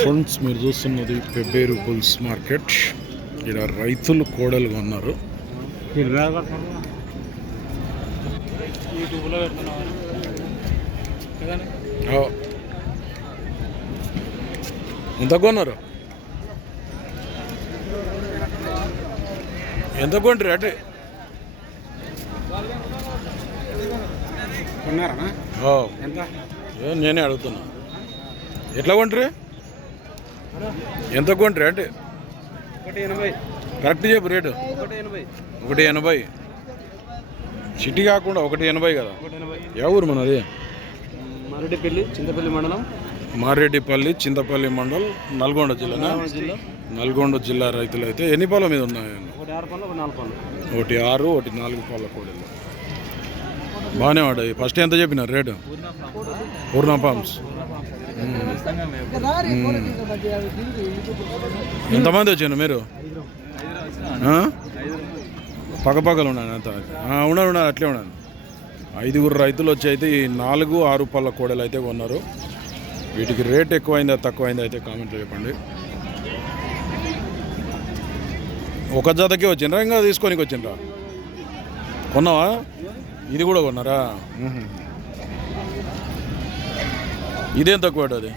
Friends మీరు చూస్తున్నది Pebbair bulls market. ఇక్కడ రైతులు కోడలు కొన్నారు. ఎంత కొన్నారు? ఎంత కొంటారు అంటే? నేనే అడుగుతున్నా. ఎట్లా కొంటారు? ఎంత కొంటారు అంటే? కరెక్ట్ చెప్పు రేటు. ఒకటి ఎనభై. సిటీ కాకుండా ఒకటి ఎనభై కదా. ఊరు మనది? మరడిపల్లి చింతపల్లి మండలం. మారేడ్డిపల్లి చింతపల్లి మండల్ నల్గొండ జిల్లా నల్గొండ జిల్లా. రైతులు అయితే ఎన్ని పాల మీద ఉన్నాయి? ఒకటి ఆరు ఒకటి నాలుగు పాల. కోడలు. బాగానే పడ్డాయి ఫస్ట్ ఎంత చెప్పినారు రేటు? పూర్ణ పామ్స్ ఎంతమంది వచ్చాను మీరు? పక్కపక్కలు ఉన్నాను అంత. ఉన్నాను ఉన్నాను అట్లే ఉన్నాను. ఐదుగురు రైతులు వచ్చి అయితే ఈ నాలుగు ఆరు పళ్ళ కోడలు అయితే కొన్నారు. వీటికి రేట్ ఎక్కువైందా తక్కువైందా అయితే కామెంట్లో చెప్పండి. ఒక జతకి వచ్చిండ్రా ఇంకా తీసుకొని వచ్చిండ్రా కొన్నావా? ఇది కూడా కొన్నారా? ఇదేం తక్కువ పడ్డది?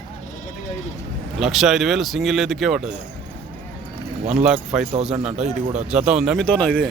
లక్ష ఐదు వేలు సింగిల్ ఎదికే పడ్డది. వన్ లాక్ ఫైవ్ థౌజండ్ అంట ఇది కూడా. జత ఉంది అమ్మితోనా ఇది?